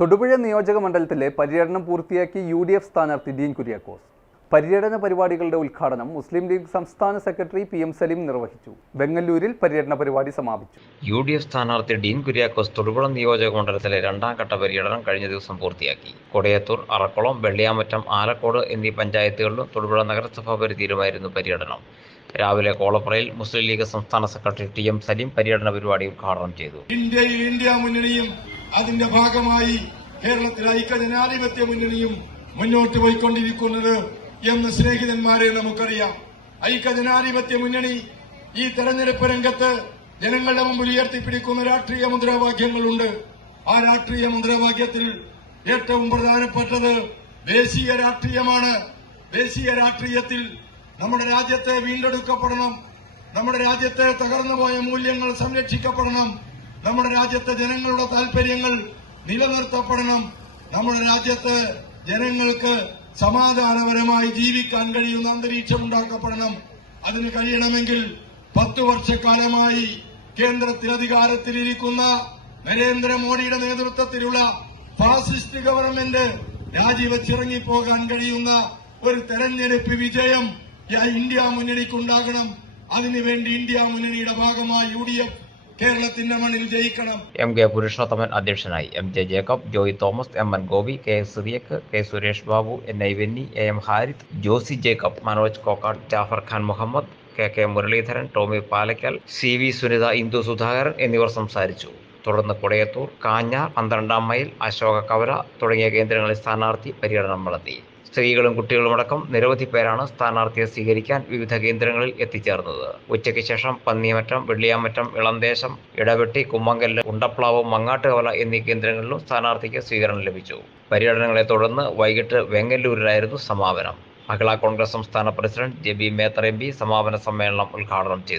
തൊടുപുഴ നിയോജക മണ്ഡലത്തിലെ പര്യടനം പൂർത്തിയാക്കി യു ഡി എഫ് സ്ഥാനാർത്ഥി ഡീൻ കുര്യാക്കോസ്. പര്യടന പരിപാടികളുടെ ഉദ്ഘാടനം മുസ്ലിം ലീഗ് സംസ്ഥാന സെക്രട്ടറി പി എം സലീം നിർവഹിച്ചു. ബംഗലൂരിൽ പര്യടന പരിപാടി സമാപിച്ചു. യു ഡി എഫ് സ്ഥാനാർത്ഥി ഡീൻ കുര്യാക്കോസ് തൊടുപുഴ നിയോജക മണ്ഡലത്തിലെ രണ്ടാം ഘട്ട പര്യടനം കഴിഞ്ഞ ദിവസം പൂർത്തിയാക്കി. കൊടയത്തൂർ അറക്കുളം വെള്ളിയാമറ്റം ആലക്കോട് എന്നീ പഞ്ചായത്തുകളിലും തൊടുപുഴ നഗരസഭാ പരിധിയിലുമായിരുന്നു പര്യടനം. രാവിലെ കോളപ്പുറയിൽ മുസ്ലിം ലീഗ് സംസ്ഥാന സെക്രട്ടറി ടി എം സലീം പര്യടന പരിപാടി ഉദ്ഘാടനം ചെയ്തു. ഇന്ത്യയിൽ ഇന്ത്യ മുന്നണിയും അതിന്റെ ഭാഗമായി കേരളത്തിലെ ഐക്യ ജനാധിപത്യ മുന്നണിയും മുന്നോട്ട് പോയിക്കൊണ്ടിരിക്കുന്നത് എന്ന് സ്നേഹിതന്മാരെ നമുക്കറിയാം. ഐക്യ ജനാധിപത്യ മുന്നണി ഈ തെരഞ്ഞെടുപ്പ് രംഗത്ത് ജനങ്ങളുടെ മുമ്പിൽ ഉയർത്തിപ്പിടിക്കുന്ന രാഷ്ട്രീയ മുദ്രാവാക്യങ്ങളുണ്ട്. ആ രാഷ്ട്രീയ മുദ്രാവാക്യത്തിൽ ഏറ്റവും പ്രധാനപ്പെട്ടത് ദേശീയ രാഷ്ട്രീയമാണ്. ദേശീയ രാഷ്ട്രീയത്തിൽ നമ്മുടെ രാജ്യത്തെ വീണ്ടെടുക്കപ്പെടണം. നമ്മുടെ രാജ്യത്തെ തകർന്നുപോയ മൂല്യങ്ങൾ സംരക്ഷിക്കപ്പെടണം. നമ്മുടെ രാജ്യത്തെ ജനങ്ങളുടെ താൽപര്യങ്ങൾ നിലനിർത്തപ്പെടണം. നമ്മുടെ രാജ്യത്ത് ജനങ്ങൾക്ക് സമാധാനപരമായി ജീവിക്കാൻ കഴിയുന്ന അന്തരീക്ഷം ഉണ്ടാക്കപ്പെടണം അതിന് കഴിയണമെങ്കിൽ പത്തു വർഷക്കാലമായി കേന്ദ്രത്തിൽ അധികാരത്തിലിരിക്കുന്ന നരേന്ദ്രമോദിയുടെ നേതൃത്വത്തിലുള്ള ഫാസിസ്റ്റ് ഗവൺമെന്റ് രാജിവെച്ചിറങ്ങിപ്പോകാൻ കഴിയുന്ന ഒരു തെരഞ്ഞെടുപ്പ് വിജയം ഇന്ത്യ മുന്നണിക്കുണ്ടാകണം. അതിനുവേണ്ടി ഇന്ത്യ മുന്നണിയുടെ ഭാഗമായി യു കേരളത്തിന്റെ മണ്ണിൽ ജയിക്കണം. എം കെ പുരുഷോത്തമൻ അധ്യക്ഷനായി. M J Jacob Joy Thomas M N Gopi K S Cyriac K Suresh Babu N I Venni A M Harith Josy Jacob Manoj Kokkad Jafar Khan Muhammad K K Muraleedharan Tomy Palakkal C V Sunitha Indu Sudhakaran എന്നിവർ സംസാരിച്ചു. തുടർന്ന് കൊടയത്തൂർ കാഞ്ഞാർ പന്ത്രണ്ടാം mile Ashoka കവര തുടങ്ങിയ കേന്ദ്രങ്ങളിൽ സ്ഥാനാർത്ഥി പര്യടനം നടത്തി. സ്ത്രീകളും കുട്ടികളുമടക്കം നിരവധി പേരാണ് സ്ഥാനാർത്ഥിയെ സ്വീകരിക്കാൻ വിവിധ കേന്ദ്രങ്ങളിൽ എത്തിച്ചേർന്നത്. ഉച്ചയ്ക്ക് ശേഷം പന്നിയമറ്റം വെള്ളിയാമറ്റം ഇളന്തേശം ഇടവെട്ടി കുമ്മങ്കല്ല് ഉണ്ടപ്ലാവ് മങ്ങാട്ടുകവല എന്നീ കേന്ദ്രങ്ങളിലും സ്ഥാനാർത്ഥിക്ക് സ്വീകരണം ലഭിച്ചു. പര്യടനങ്ങളെ തുടർന്ന് വൈകിട്ട് വെങ്ങല്ലൂരിലായിരുന്നു സമാപനം. മഹിളാ കോൺഗ്രസ് സംസ്ഥാന president Jebi Mather M P സമാപന സമ്മേളനം ഉദ്ഘാടനം ചെയ്തു.